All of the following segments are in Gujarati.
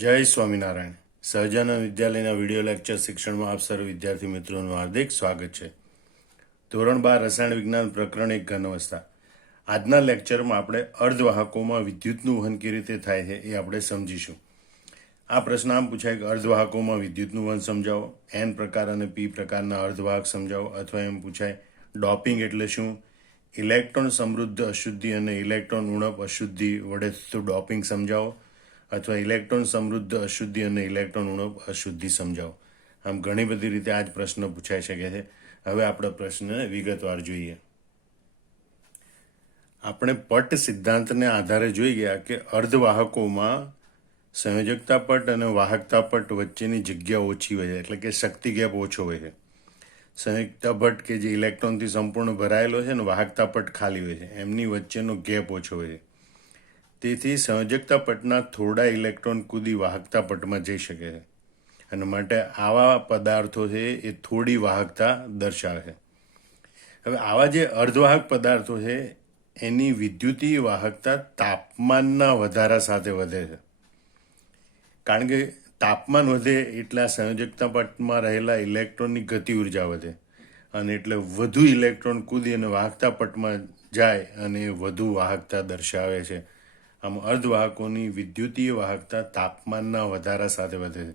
જય સ્વામિનારાયણ. સહજાનંદ વિદ્યાલયના વિડીયો લેક્ચર શિક્ષણમાં આપ સર્વ વિદ્યાર્થી મિત્રોનું હાર્દિક સ્વાગત છે. ધોરણ 12 રસાયણ વિજ્ઞાન પ્રકરણ 1 ઘન અવસ્થા. આજના લેક્ચરમાં આપણે અર્ધવાહકોમાં વિદ્યુતનું વહન કેવી રીતે થાય છે એ આપણે સમજીશું. આ પ્રશ્ન આમ પૂછાય કે અર્ધવાહકોમાં વિદ્યુતનું વહન સમજાવો, એન પ્રકાર અને પી પ્રકારના અર્ધવાહક સમજાવો, અથવા એમ પૂછાય ડોપિંગ એટલે શું, ઇલેક્ટ્રોન સમૃદ્ધ અશુદ્ધિ અને ઇલેક્ટ્રોન ઉણપ અશુદ્ધિ વડે થતું ડોપિંગ સમજાવો, અથવા ઇલેક્ટ્રોન સમૃદ્ધ અશુદ્ધિ અને ઇલેક્ટ્રોન ઉણપ અશુદ્ધિ સમજાવો. આમ ઘણી બધી રીતે આ જ પ્રશ્ન પૂછાઈ શકે છે. હવે આપણે પ્રશ્નને વિગતવાર જોઈએ. આપણે પટ સિદ્ધાંતને આધારે જોઈ ગયા કે અર્ધવાહકોમાં સંયોજકતા પટ અને વાહકતા પટ વચ્ચેની જગ્યા ઓછી હોય છે, એટલે કે શક્તિ ગેપ ઓછો હોય છે. સંયોજકતા પટ કે જે ઇલેક્ટ્રોનથી સંપૂર્ણ ભરાયેલો છે ને વાહકતા પટ ખાલી હોય છે, એમની વચ્ચેનો ગેપ ઓછો હોય છે. તેથી સંયોજકતા પટના થોડા ઇલેક્ટ્રોન કૂદી વાહકતા પટમાં જઈ શકે છે, અને માટે આવા પદાર્થો છે એ થોડી વાહકતા દર્શાવે છે. હવે આવા જે અર્ધવાહક પદાર્થો છે એની વિદ્યુતીય વાહકતા તાપમાનના વધારા સાથે વધે છે. કારણ કે તાપમાન વધે એટલે આ સંયોજકતા પટમાં રહેલા ઇલેક્ટ્રોનની ગતિ ઉર્જા વધે, અને એટલે વધુ ઇલેક્ટ્રોન કૂદી અને વાહકતા પટમાં જાય અને વધુ વાહકતા દર્શાવે છે. આમ અર્ધવાહકોની વિદ્યુતીય વાહકતા તાપમાનના વધારા સાથે વધે છે,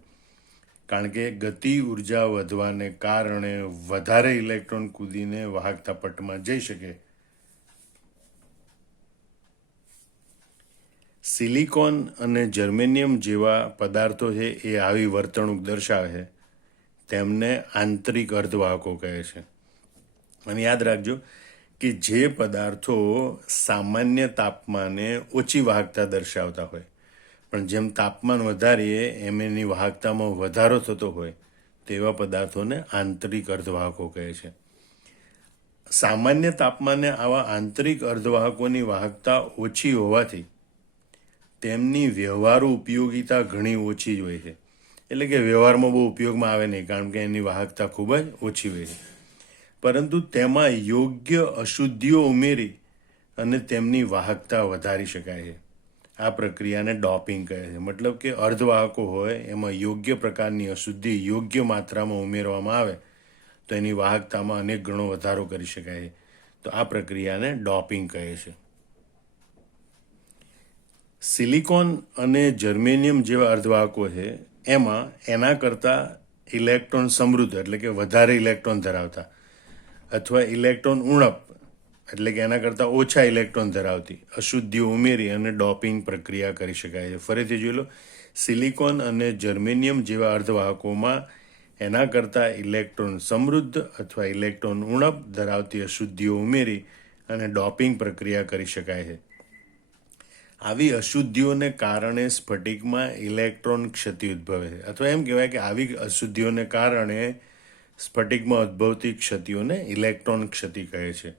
કારણ કે ગતિ ઉર્જા વધવાને કારણે વધારે ઇલેક્ટ્રોન કૂદીને વાહકતા પટમાં જઈ શકે. સિલિકોન અને જર્મેનિયમ જેવા પદાર્થો છે એ આવી વર્તણૂક દર્શાવે છે. તેમને આંતરિક અર્ધવાહકો કહે છે. અને યાદ રાખજો કે જે પદાર્થો સામાન્ય તાપમાને ઓછી વાહકતા દર્શાવતા હોય, પણ જેમ તાપમાન વધારીએ એમ એની વાહકતામાં વધારો થતો હોય, તેવા પદાર્થોને આંતરિક અર્ધવાહકો કહે છે. સામાન્ય તાપમાને આવા આંતરિક અર્ધવાહકોની વાહકતા ઓછી હોવાથી તેમની વ્યવહારુ ઉપયોગિતા ઘણી ઓછી જ હોય છે. એટલે કે વ્યવહારમાં બહુ ઉપયોગમાં આવે નહીં, કારણ કે એની વાહકતા ખૂબ જ ઓછી હોય છે. પરંતુ તેમાં યોગ્ય અશુદ્ધિઓ ઉમેરી અને તેમની વાહકતા વધારી શકાય છે. આ પ્રક્રિયાને ડોપિંગ કહે છે. મતલબ કે અર્ધવાહકો હોય એમાં યોગ્ય પ્રકારની અશુદ્ધિ યોગ્ય માત્રામાં ઉમેરવામાં આવે તો એની વાહકતામાં અનેક ગણો વધારો કરી શકાય છે. તો આ પ્રક્રિયાને ડોપિંગ કહે છે. સિલિકોન અને જર્મેનિયમ જેવા અર્ધવાહકો છે એમાં એના કરતાં ઇલેક્ટ્રોન સમૃદ્ધ, એટલે કે વધારે ઇલેક્ટ્રોન ધરાવતા, અથવા ઇલેક્ટ્રોન ઉણપ, એટલે કે એના કરતાં ઓછા ઇલેક્ટ્રોન ધરાવતી અશુદ્ધિઓ ઉમેરી અને ડોપિંગ પ્રક્રિયા કરી શકાય છે. ફરીથી જોઈ લો, સિલિકોન અને જર્મેનિયમ જેવા અર્ધવાહકોમાં એના કરતાં ઇલેક્ટ્રોન સમૃદ્ધ અથવા ઇલેક્ટ્રોન ઉણપ ધરાવતી અશુદ્ધિઓ ઉમેરી અને ડોપિંગ પ્રક્રિયા કરી શકાય છે. આવી અશુદ્ધિઓને કારણે સ્ફટિકમાં ઇલેક્ટ્રોન ક્ષતિ ઉદ્ભવે છે, અથવા એમ કહેવાય કે આવી અશુદ્ધિઓને કારણે સ્ફટિકમાં ઉદ્ભવતી ક્ષતિઓને ઇલેક્ટ્રોન ક્ષતિ કહે છે.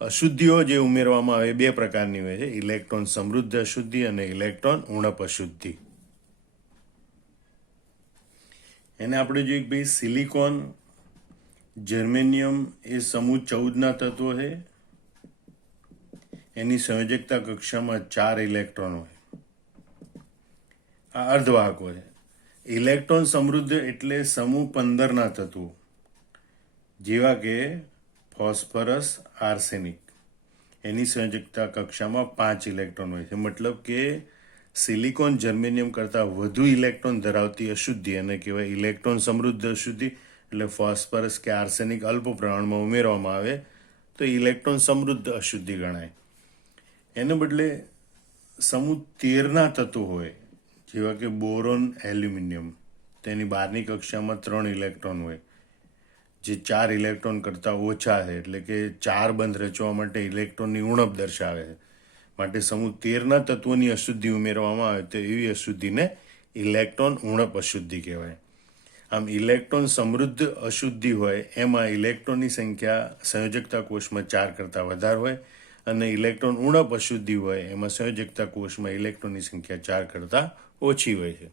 અશુદ્ધિઓ જે ઉમેરવામાં આવે બે પ્રકારની હોય છે, ઇલેક્ટ્રોન સમૃદ્ધ અશુદ્ધિ અને ઇલેક્ટ્રોન ઉણપ અશુદ્ધિ. એને આપણે જોઈએ કે ભાઈ સિલિકોન, જર્મેનિયમ એ સમૂહ 14ના તત્વો છે. એની સંયોજકતા કક્ષામાં 4 ઇલેક્ટ્રોન હોય. આ અર્ધવાહકો છે. ઇલેક્ટ્રોન સમૃદ્ધ એટલે સમૂહ 15ના તત્વો, જેવા કે ફોસ્ફરસ, આર્સેનિક. એની સંયોજકતા કક્ષામાં 5 ઇલેક્ટ્રોન હોય છે. મતલબ કે સિલિકોન જર્મેનિયમ કરતાં વધુ ઇલેક્ટ્રોન ધરાવતી અશુદ્ધિ અને કહેવાય ઇલેક્ટ્રોન સમૃદ્ધ અશુદ્ધિ. એટલે ફોસ્ફરસ કે આર્સેનિક અલ્પ પ્રમાણમાં ઉમેરવામાં આવે તો ઇલેક્ટ્રોન સમૃદ્ધ અશુદ્ધિ ગણાય. એને બદલે સમૂહ 13ના તત્વો હોય, જેવા કે બોરોન, એલ્યુમિનિયમ. તેની બહારની કક્ષામાં 3 ઇલેક્ટ્રોન હોય, જે 4 ઇલેક્ટ્રોન કરતાં ઓછા છે, એટલે કે 4 બંધ રચવા માટે ઇલેક્ટ્રોનની ઉણપ દર્શાવે છે. માટે સમૂહ 13ના તત્વોની અશુદ્ધિ ઉમેરવામાં આવે તો એવી અશુદ્ધિને ઇલેક્ટ્રોન ઉણપ અશુદ્ધિ કહેવાય. આમ ઇલેક્ટ્રોન સમૃદ્ધ અશુદ્ધિ હોય એમાં ઇલેક્ટ્રોનની સંખ્યા સંયોજકતા કોષમાં 4 કરતાં વધારે હોય, અને ઇલેક્ટ્રોન ઉણપ અશુદ્ધિ હોય એમાં સંયોજકતા કોષમાં ઇલેક્ટ્રોનની સંખ્યા 4 કરતાં ઓછી હોય છે.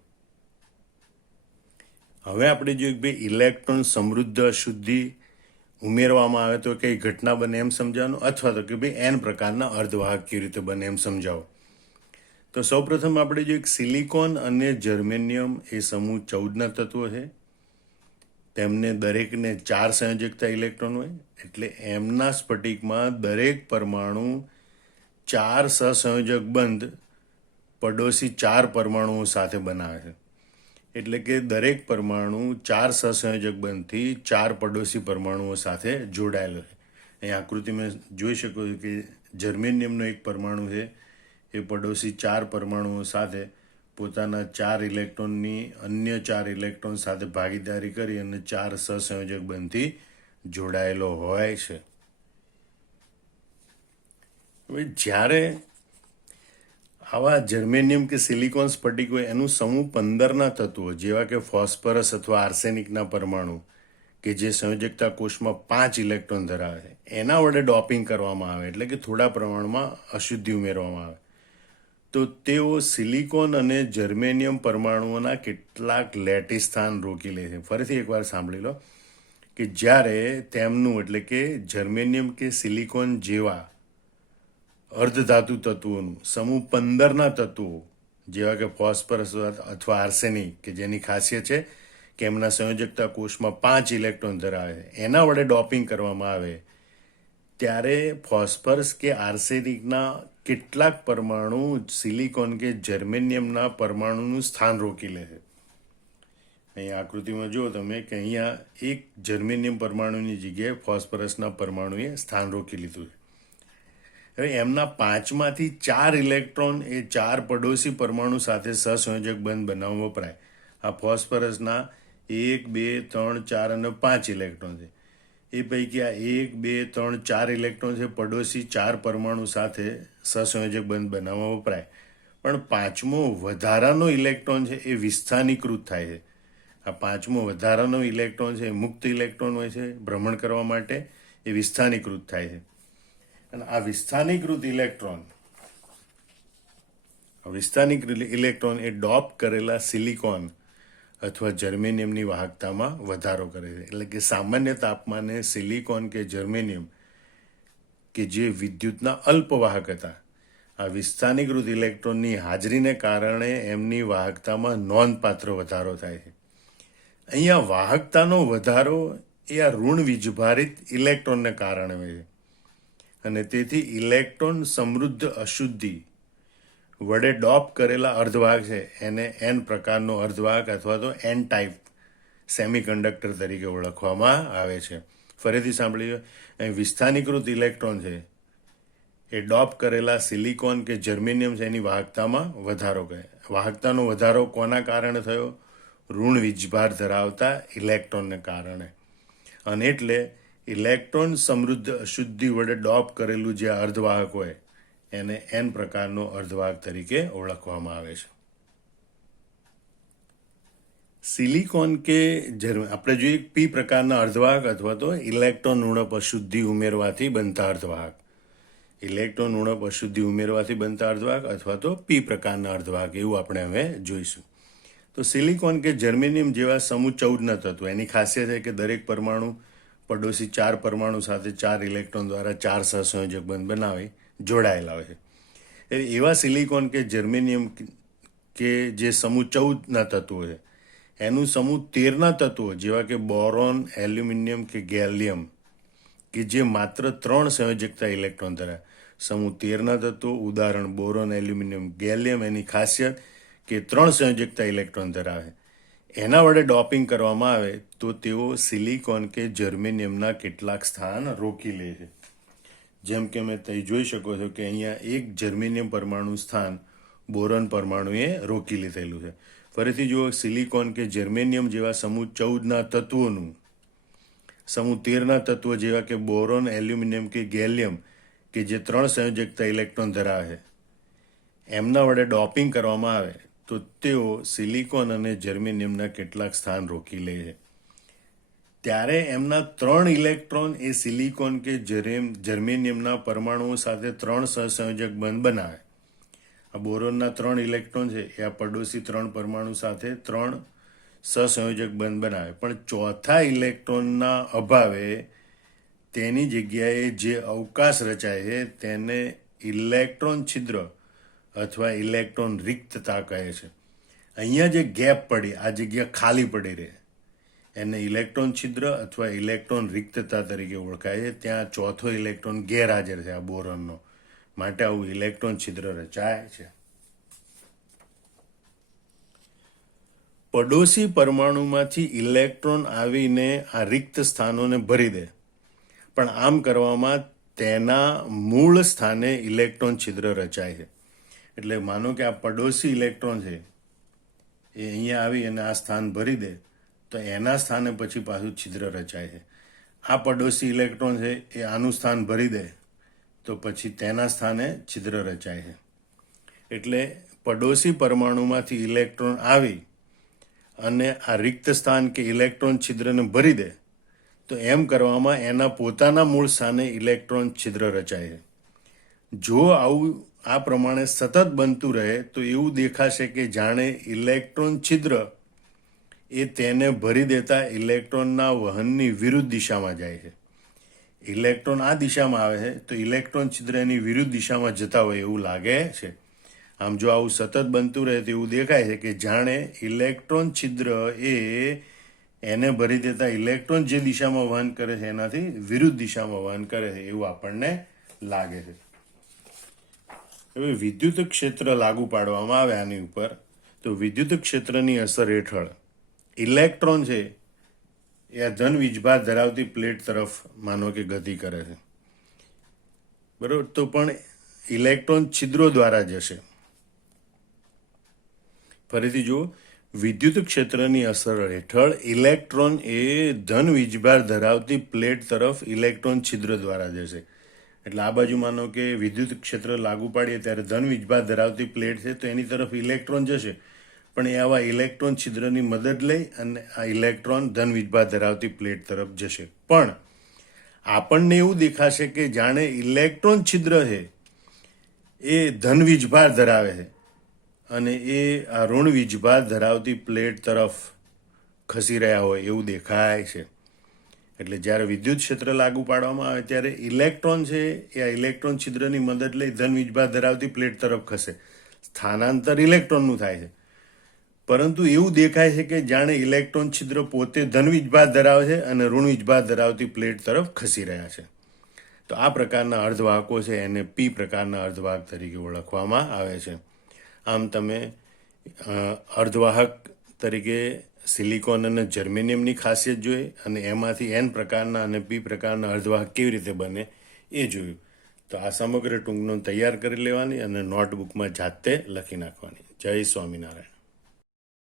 હવે આપણે જોઈએ કે ભાઈ ઇલેક્ટ્રોન સમૃદ્ધ અશુદ્ધિ ઉમેરવામાં આવે તો કઈ ઘટના બને એમ સમજાવવાનું, અથવા તો કે ભાઈ એન પ્રકારના અર્ધવાહક કેવી રીતે બને એમ સમજાવો. તો સૌપ્રથમ આપણે જો એક સિલિકોન અને જર્મેનિયમ એ સમૂહ 14ના તત્વો છે. તેમને દરેકને 4 સંયોજકતા ઇલેક્ટ્રોન હોય, એટલે એમના સ્ફટિકમાં દરેક પરમાણુ 4 સહસંયોજક બંધ પડોશી 4 પરમાણુઓ સાથે બનાવે છે. એટલે કે દરેક પરમાણુ 4 સહસંયોજક બંધથી 4 પડોશી પરમાણુઓ સાથે જોડાયેલો છે. અહીં આકૃતિમાં જોઈ શકો છો કે જર્મેનિયમનો એક પરમાણુ છે એ પડોશી 4 પરમાણુઓ સાથે પોતાના 4 ઇલેક્ટ્રોનની અન્ય 4 ઇલેક્ટ્રોન સાથે ભાગીદારી કરી અને 4 સહસંયોજક બંધથી જોડાયેલો હોય છે. હવે જ્યારે આવા જર્મેનિયમ કે સિલિકોન સ્ફટિક હોય એનું સમૂહ 15ના તત્વો જેવા કે ફોસ્ફરસ અથવા આર્સેનિકના પરમાણુ કે જે સંયોજકતા કોષમાં 5 ઇલેક્ટ્રોન ધરાવે છે, એના વડે ડોપિંગ કરવામાં આવે, એટલે કે થોડા પ્રમાણમાં અશુદ્ધિ ઉમેરવામાં આવે, તો તેઓ સિલિકોન અને જર્મેનિયમ પરમાણુઓના કેટલાક લેટિસ સ્થાન રોકી લે છે. ફરીથી એકવાર સાંભળી લો કે જ્યારે તેમનું એટલે કે જર્મેનિયમ કે સિલિકોન જેવા અર્ધધાતુ તત્વોનું સમૂહ 15ના તત્વો જેવા કે ફોસ્ફરસ અથવા આર્સેનિક કે જેની ખાસિયત છે કે એમના સંયોજકતા કોષમાં 5 ઇલેક્ટ્રોન ધરાવે છે, એના વડે ડોપિંગ કરવામાં આવે ત્યારે ફોસ્ફરસ કે આર્સેનિકના કેટલાક પરમાણુ સિલિકોન કે જર્મેનિયમના પરમાણુનું સ્થાન રોકી લે છે. અહીં આકૃતિમાં જુઓ તમે કે અહીંયા એક જર્મેનિયમ પરમાણુની જગ્યાએ ફોસ્ફરસના પરમાણુએ સ્થાન રોકી લીધું છે. હવે એમના 5માંથી 4 ઇલેક્ટ્રોન એ 4 પડોશી પરમાણુ સાથે સહસંયોજક બંધ બનાવવા વપરાય. આ ફોસ્ફરસના 1, 2, 3, 4 અને 5 ઇલેક્ટ્રોન છે. એ પૈકી આ 1, 2, 3, 4 ઇલેક્ટ્રોન છે પડોશી 4 પરમાણુ સાથે સહસંયોજક બંધ બનાવવા વપરાય. પણ 5મો વધારાનો ઇલેક્ટ્રોન છે એ વિસ્થાનીકૃત થાય છે. આ 5મો વધારાનો ઇલેક્ટ્રોન છે એ મુક્ત ઇલેક્ટ્રોન હોય છે, ભ્રમણ કરવા માટે એ વિસ્થાનીકૃત થાય છે. અને આ વિસ્થાનીકૃત ઇલેક્ટ્રોન એ ડોપ કરેલા સિલિકોન અથવા જર્મેનિયમની વાહકતામાં વધારો કરે છે. એટલે કે સામાન્ય તાપમાને સિલિકોન કે જર્મેનિયમ કે જે વિદ્યુતના અલ્પવાહક હતા, આ વિસ્થાનીકૃત ઇલેક્ટ્રોનની હાજરીને કારણે એમની વાહકતામાં નોંધપાત્ર વધારો થાય છે. અહીંયા વાહકતાનો વધારો એ આ ઋણ વીજભારિત ઇલેક્ટ્રોનને કારણે હોય છે. અને તેથી ઇલેક્ટ્રોન સમૃદ્ધ અશુદ્ધિ વડે ડોપ કરેલા અર્ધવાહક છે એને એન પ્રકારનો અર્ધવાહક અથવા તો એન ટાઈપ સેમિકન્ડક્ટર તરીકે ઓળખવામાં આવે છે. ફરીથી સાંભળીએ, અહીં વિસ્થાનીકૃત ઇલેક્ટ્રોન છે એ ડોપ કરેલા સિલિકોન કે જર્મેનિયમ છે એની વાહકતામાં વધારો કરે. વાહકતાનો વધારો કોના કારણે થયો? ઋણ વીજભાર ધરાવતા ઇલેક્ટ્રોનને કારણે. અને એટલે ઇલેક્ટ્રોન સમૃદ્ધ અશુદ્ધિ વડે ડોપ કરેલું જે અર્ધવાહક હોય એને એન પ્રકારનો અર્ધવાહક તરીકે ઓળખવામાં આવે છે. સિલિકોન કે આપણે જોઈએ પી પ્રકારના અર્ધવાહક અથવા તો ઇલેક્ટ્રોન ઉણપ અશુદ્ધિ ઉમેરવાથી બનતા અર્ધવાહક. ઇલેક્ટ્રોન ઉણપ અશુદ્ધિ ઉમેરવાથી બનતા અર્ધવાહક અથવા તો પી પ્રકારના અર્ધવાહક, એવું આપણે હવે જોઈશું. તો સિલિકોન કે જર્મેનિયમ જેવા સમૂહ 14ના તત્વો, એની ખાસિયત છે કે દરેક પરમાણુ પડોશી 4 પરમાણુ સાથે 4 ઇલેક્ટ્રોન દ્વારા 4 સહસંયોજક બંધ બનાવી જોડાયેલા હોય છે. એવા સિલિકોન કે જર્મેનિયમ કે જે સમૂહ 14ના તત્વો છે એનું સમૂહ 13ના તત્વો જેવા કે બોરોન, એલ્યુમિનિયમ કે ગેલિયમ કે જે માત્ર 3 સંયોજકતા ઇલેક્ટ્રોન ધરાવે. સમૂહ 13ના તત્વો ઉદાહરણ બોરોન, એલ્યુમિનિયમ, ગેલિયમ, એની ખાસિયત કે 3 સંયોજકતા ઇલેક્ટ્રોન ધરાવે. એના વડે ડોપિંગ કરવામાં આવે તો તેઓ સિલિકોન કે જર્મેનિયમના કેટલાક સ્થાન રોકી લે છે. જેમ કે તમે જોઈ શકો છો કે અહીંયા એક જર્મેનિયમ પરમાણુ સ્થાન બોરોન પરમાણુએ રોકી લીધેલું છે. ફરીથી જુઓ, સિલિકોન કે જર્મેનિયમ જેવા સમૂહ 14ના તત્વોનું સમૂહ 13ના તત્વો જેવા કે બોરોન, એલ્યુમિનિયમ કે ગેલિયમ કે જે 3 સંયોજકતા ઇલેક્ટ્રોન ધરાવે એમના વડે ડોપિંગ કરવામાં આવે તો તેઓ સિલિકોન અને જર્મેનિયમના કેટલાક સ્થાન રોકી લે છે. ત્યારે એમના 3 ઇલેક્ટ્રોન એ સિલિકોન કે જર્મેનિયમના પરમાણુઓ સાથે 3 સહસંયોજક બંધ બનાવે. આ બોરોનના 3 ઇલેક્ટ્રોન છે એ આ પડોશી 3 પરમાણુ સાથે 3 સહસંયોજક બંધ બનાવે. પણ ચોથા ઇલેક્ટ્રોનના અભાવે તેની જગ્યાએ જે અવકાશ રચાય છે તેને ઇલેક્ટ્રોન છિદ્ર અથવા ઇલેક્ટ્રોન રિક્તતા કહે છે. અહીંયા જે ગેપ પડી, આ જગ્યા ખાલી પડી રહે, એને ઇલેક્ટ્રોન છિદ્ર અથવા ઇલેક્ટ્રોન રિક્તતા તરીકે ઓળખાય છે. ત્યાં ચોથો ઇલેક્ટ્રોન ગેરહાજર છે આ બોરોનનો, માટે આવું ઇલેક્ટ્રોન છિદ્ર રચાય છે. પડોશી પરમાણુમાંથી ઇલેક્ટ્રોન આવીને આ રિક્ત સ્થાનોને ભરી દે, પણ આમ કરવામાં તેના મૂળ સ્થાને ઇલેક્ટ્રોન છિદ્ર રચાય છે. એટલે માનો કે આ પડોશી ઇલેક્ટ્રોન છે એ અહીંયા આવી અને આ સ્થાન ભરી દે, તો એના સ્થાને પછી પાછું છિદ્ર રચાય છે. આ પડોશી ઇલેક્ટ્રોન છે એ આનું સ્થાન ભરી દે તો પછી તેના સ્થાને છિદ્ર રચાય છે. એટલે પડોશી પરમાણુમાંથી ઇલેક્ટ્રોન આવી અને આ રિક્ત સ્થાન કે ઇલેક્ટ્રોન છિદ્રને ભરી દે, તો એમ કરવામાં એના પોતાના મૂળ સ્થાને ઇલેક્ટ્રોન છિદ્ર રચાય છે. જો આવું આ પ્રમાણે સતત બનતું રહે તો એવું દેખાશે કે જાણે ઇલેક્ટ્રોન છિદ્ર એ તેને ભરી દેતા ઇલેક્ટ્રોનના વહનની વિરુદ્ધ દિશામાં જાય છે. ઇલેક્ટ્રોન આ દિશામાં આવે છે તો ઇલેક્ટ્રોન છિદ્ર એની વિરુદ્ધ દિશામાં જતા હોય એવું લાગે છે. આમ જો આવું સતત બનતું રહે તો એવું દેખાય છે કે જાણે ઇલેક્ટ્રોન છિદ્ર એ એને ભરી દેતા ઇલેક્ટ્રોન જે દિશામાં વહન કરે છે એનાથી વિરુદ્ધ દિશામાં વહન કરે છે એવું આપણને લાગે છે. હવે વિદ્યુત ક્ષેત્ર લાગુ પાડવામાં આવે આની ઉપર, તો વિદ્યુત ક્ષેત્રની અસર હેઠળ ઇલેક્ટ્રોન છે એ આ ધન વીજભાર ધરાવતી પ્લેટ તરફ માનો કે ગતિ કરે છે, બરોબર. તો પણ ઇલેક્ટ્રોન છિદ્રો દ્વારા જશે. ફરીથી જુઓ, વિદ્યુત ક્ષેત્રની અસર હેઠળ ઇલેક્ટ્રોન એ ધન વીજભાર ધરાવતી પ્લેટ તરફ ઇલેક્ટ્રોન છિદ્ર દ્વારા જશે. એટલે આ બાજુ માનો કે વિદ્યુત ક્ષેત્ર લાગુ પાડીએ ત્યારે ધન વીજભાર ધરાવતી પ્લેટ છે તો એની તરફ ઇલેક્ટ્રોન જશે, પણ એ આવા ઇલેક્ટ્રોન છિદ્રની મદદ લઈ અને આ ઇલેક્ટ્રોન ધન વીજભાર ધરાવતી પ્લેટ તરફ જશે. પણ આપણને એવું દેખાશે કે જાણે ઇલેક્ટ્રોન છિદ્ર છે એ ધન વીજભાર ધરાવે છે અને એ આ ઋણ વીજભાર ધરાવતી પ્લેટ તરફ ખસી રહ્યા હોય એવું દેખાય છે. એટલે જ્યારે વિદ્યુત ક્ષેત્ર લાગુ પાડવામાં આવે ત્યારે ઇલેક્ટ્રોન છે એ આ ઇલેક્ટ્રોન છિદ્રની મદદ લઈ ધન વીજભાર ધરાવતી પ્લેટ તરફ ખસે, સ્થાનાંતર ઇલેક્ટ્રોનનું થાય છે. પરંતુ એવું દેખાય છે કે જાણે ઇલેક્ટ્રોન છિદ્ર પોતે ધન વીજભાર ધરાવે છે અને ઋણ વીજભાર ધરાવતી પ્લેટ તરફ ખસી રહ્યા છે. તો આ પ્રકારના અર્ધવાહકો છે એને પી પ્રકારના અર્ધવાહક તરીકે ઓળખવામાં આવે છે. આમ તમે અર્ધવાહક તરીકે સિલિકોન અને જર્મેનિયમની ખાસિયત જોઈ અને એમાંથી એન પ્રકારના અને પી પ્રકારના અર્ધવાહક કેવી રીતે બને એ જોયું. તો આ સમગ્ર ટૂંકનોંધ તૈયાર કરી લેવાની અને નોટબુકમાં જાતે લખી નાખવાની. જય સ્વામિનારાયણ.